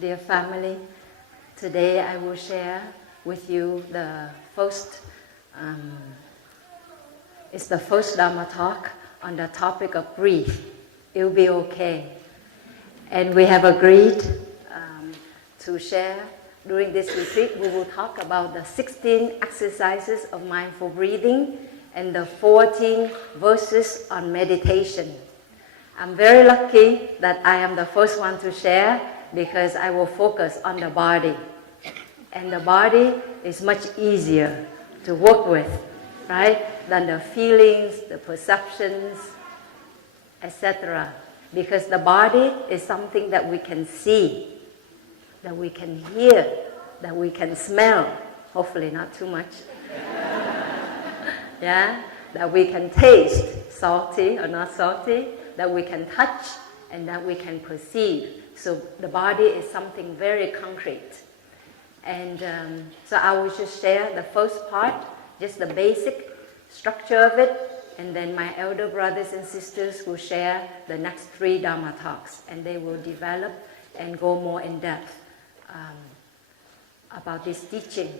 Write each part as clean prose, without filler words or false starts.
Dear family, today I will share with you the first Dharma talk on the topic of breathe. It will be okay. And we have agreed to share during this retreat. We will talk about the 16 exercises of mindful breathing and the 14 verses on meditation. I'm very lucky that I am the first one to share because I will focus on the body. And the body is much easier to work with, right, than the feelings, the perceptions, etc. Because the body is something that we can see, that we can hear, that we can smell, hopefully not too much, yeah, that we can taste, salty or not salty, that we can touch, and that we can perceive. So the body is something very concrete. And so I will just share the first part, just the basic structure of it, and then my elder brothers and sisters will share the next 3 Dharma talks, and they will develop and go more in depth about this teaching.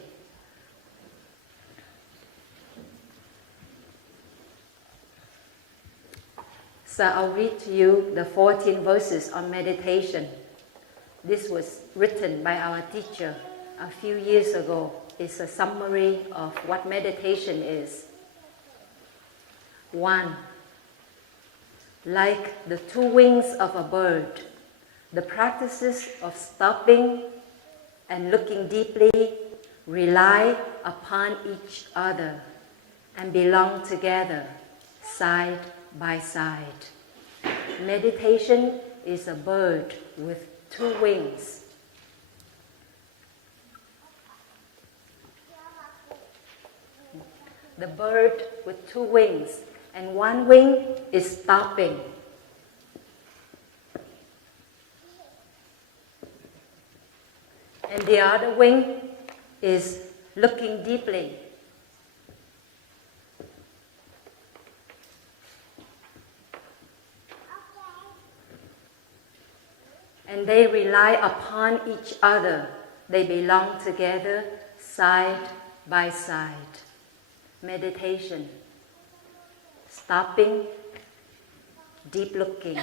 So I'll read to you the 14 verses on meditation. This was written by our teacher a few years ago. It's a summary of what meditation is. 1. Like the 2 wings of a bird, the practices of stopping and looking deeply rely upon each other and belong together, side by side. Meditation is a bird with 2 wings. The bird with 2 wings, and 1 wing is stopping. And the other wing is looking deeply. And they rely upon each other. They belong together, side by side. Meditation, stopping, deep looking.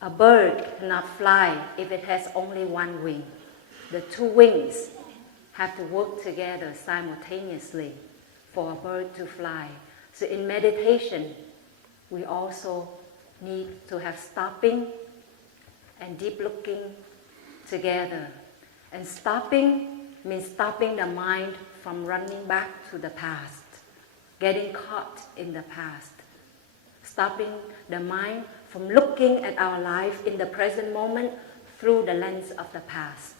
A bird cannot fly if it has only 1 wing. The 2 wings have to work together simultaneously for a bird to fly. So in meditation, we also need to have stopping and deep looking together. And stopping means stopping the mind from running back to the past, getting caught in the past. Stopping the mind from looking at our life in the present moment through the lens of the past.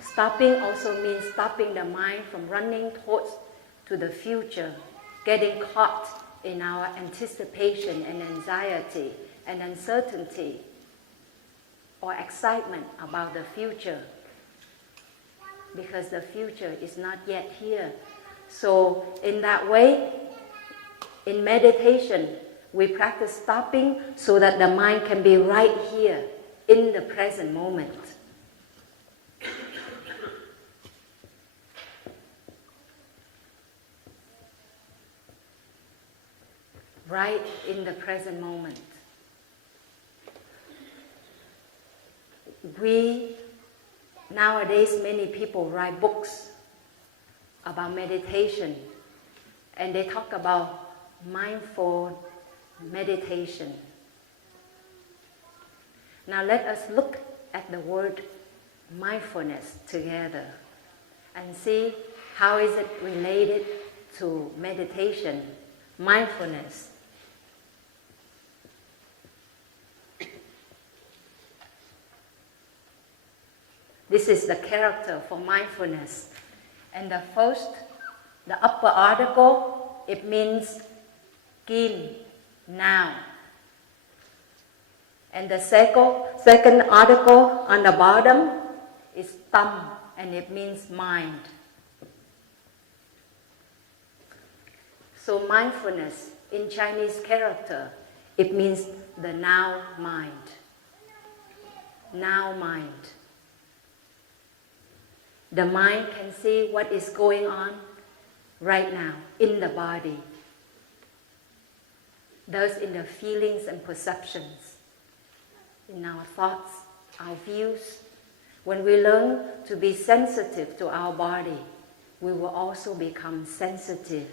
Stopping also means stopping the mind from running towards to the future, getting caught in our anticipation and anxiety and uncertainty or excitement about the future, because the future is not yet here. So in that way, in meditation, we practice stopping so that the mind can be right here in the present moment. Right in the present moment. Nowadays, many people write books about meditation, and they talk about mindful meditation. Now let us look at the word mindfulness together and see how is it related to meditation. Mindfulness. This is the character for mindfulness. And the upper article, it means kim, now. And the second article on the bottom is tam, and it means mind. So mindfulness in Chinese character, it means the now mind. now mind. The mind can see what is going on right now in the body, thus in the feelings and perceptions, in our thoughts, our views. When we learn to be sensitive to our body, we will also become sensitive.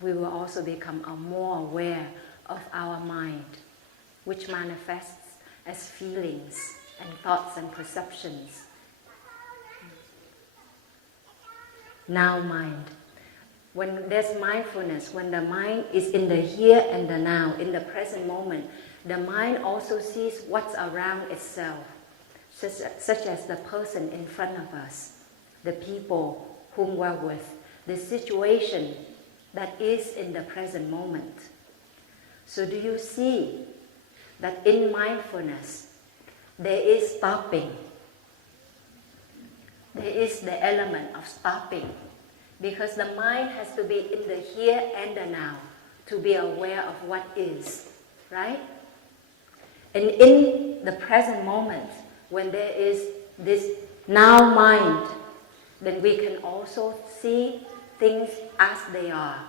We will also become more aware of our mind, which manifests as feelings and thoughts and perceptions. Now mind. When there's mindfulness, when the mind is in the here and the now, in the present moment, the mind also sees what's around itself, such as the person in front of us, the people whom we're with, the situation that is in the present moment. So do you see that in mindfulness, there is stopping. There is the element of stopping, because the mind has to be in the here and the now to be aware of what is, right? And in the present moment, when there is this now mind, then we can also see things as they are.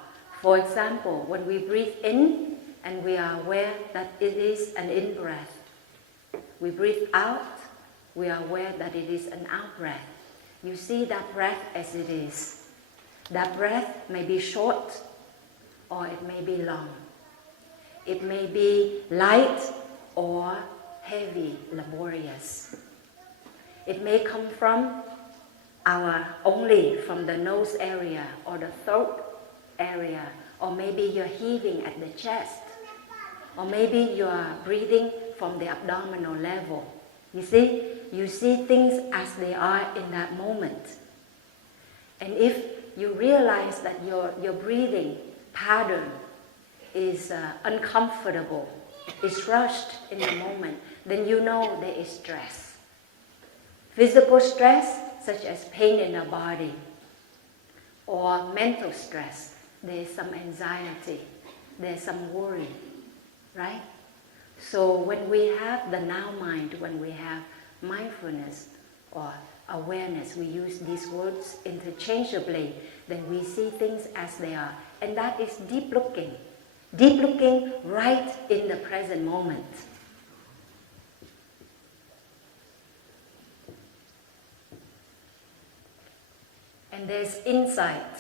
For example, when we breathe in and we are aware that it is an in-breath. We breathe out, we are aware that it is an out-breath. You see that breath as it is. That breath may be short or it may be long. It may be light or heavy, laborious. It may come from only from the nose area or the throat area, or maybe you're heaving at the chest, or maybe you are breathing from the abdominal level. You see things as they are in that moment. And if you realize that your breathing pattern is uncomfortable, is rushed in the moment, then you know there is stress. Physical stress, such as pain in the body, or mental stress, there is some anxiety, there is some worry, right? So when we have the now mind, when we have mindfulness or awareness, we use these words interchangeably, then we see things as they are. And that is deep looking right in the present moment. And there's insight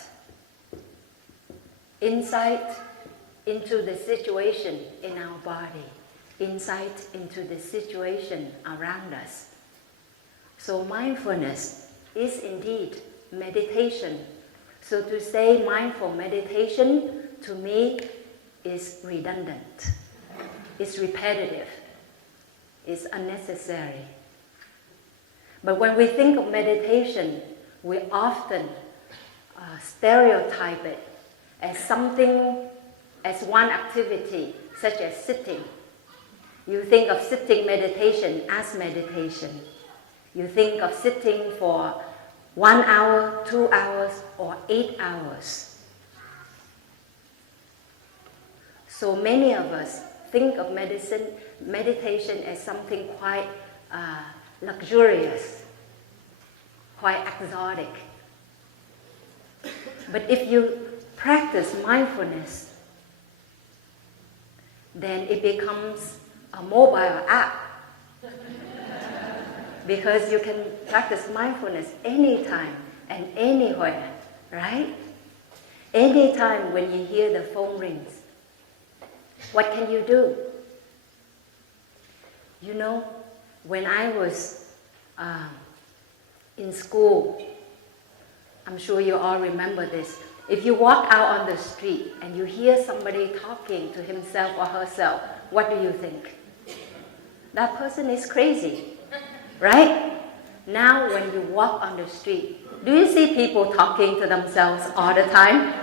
into the situation in our body, insight into the situation around us. So mindfulness is indeed meditation. So to say mindful meditation, to me, is redundant. It's repetitive. It's unnecessary. But when we think of meditation, we often stereotype it as something, as one activity, such as sitting. You think of sitting meditation as meditation. You think of sitting for 1 hour, 2 hours, or 8 hours. So many of us think of meditation as something quite luxurious, quite exotic. But if you practice mindfulness, then it becomes a mobile app. Because you can practice mindfulness anytime and anywhere, right? Anytime when you hear the phone rings, what can you do? You know, when I was in school, I'm sure you all remember this. If you walk out on the street and you hear somebody talking to himself or herself, what do you think? That person is crazy, right? Now when you walk on the street, do you see people talking to themselves all the time?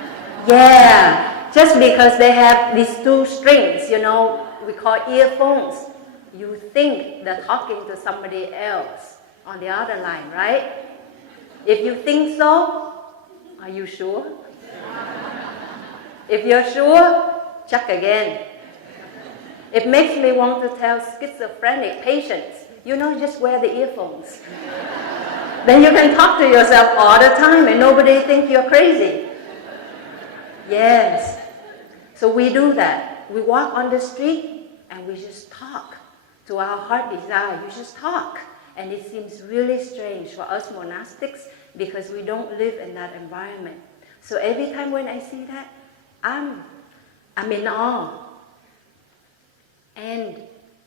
Yeah, just because they have these two strings, you know, we call earphones. You think they're talking to somebody else on the other line, right? If you think so, are you sure? If you're sure, check again. It makes me want to tell schizophrenic patients, just wear the earphones. Then you can talk to yourself all the time and nobody thinks you're crazy. Yes. So we do that. We walk on the street and we just talk to our heart desire. You just talk. And it seems really strange for us monastics because we don't live in that environment. So every time when I see that, I'm in awe. And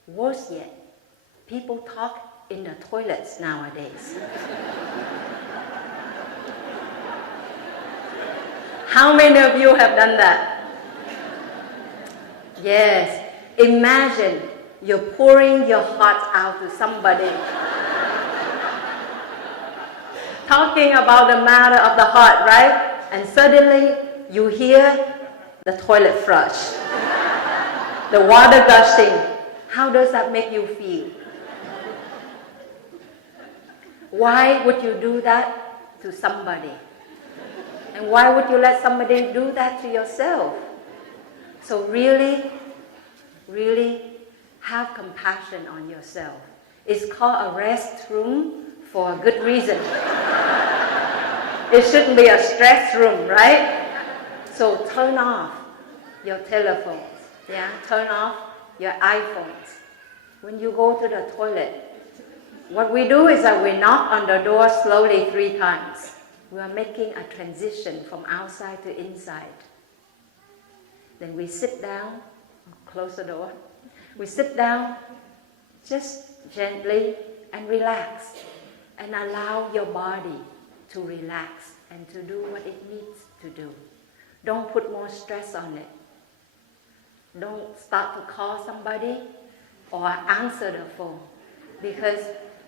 worse yet, people talk in the toilets nowadays. How many of you have done that? Yes. Imagine you're pouring your heart out to somebody. Talking about the matter of the heart, right? And suddenly you hear the toilet flush. The water gushing. How does that make you feel? Why would you do that to somebody? And why would you let somebody do that to yourself? So really, really have compassion on yourself. It's called a restroom for a good reason. It shouldn't be a stress room, right? So turn off your telephones. Yeah, turn off your iPhones. When you go to the toilet, what we do is that we knock on the door slowly 3 times. We are making a transition from outside to inside. Then we sit down, close the door. We sit down just gently and relax and allow your body to relax and to do what it needs to do. Don't put more stress on it. Don't start to call somebody or answer the phone because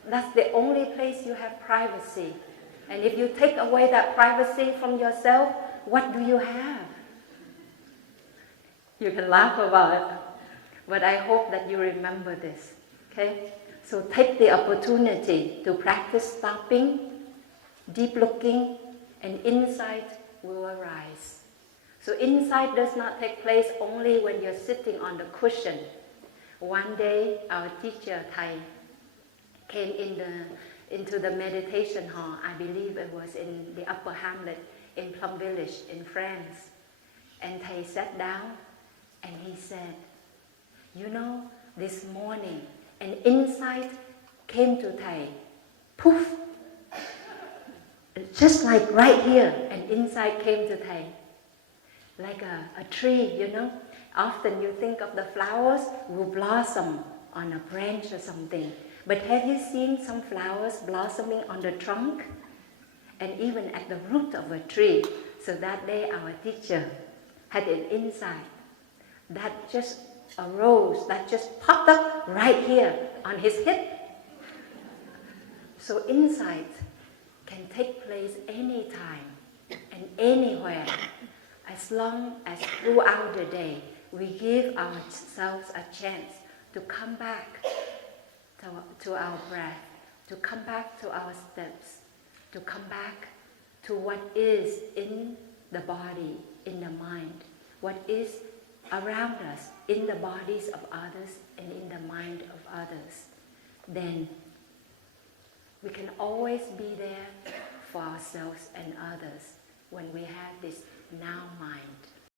that's the only place you have privacy. And if you take away that privacy from yourself, what do you have? You can laugh about it, but I hope that you remember this, okay? So take the opportunity to practice stopping, deep looking, and insight will arise. So insight does not take place only when you're sitting on the cushion. One day, our teacher, Thai, came into the meditation hall. I believe it was in the Upper Hamlet in Plum Village in France. And Thai sat down and he said, this morning, an insight came to Thai. Poof! Just like right here, an insight came to Thai. Like a tree, Often you think of the flowers will blossom on a branch or something. But have you seen some flowers blossoming on the trunk? And even at the root of a tree. So that day our teacher had an insight that just arose, that just popped up right here on his hip. So insight can take place anytime and anywhere, as long as throughout the day we give ourselves a chance to come back to our breath, to come back to our steps, to come back to what is in the body, in the mind, what is around us, in the bodies of others and in the mind of others. Then we can always be there for ourselves and others when we have this now mind.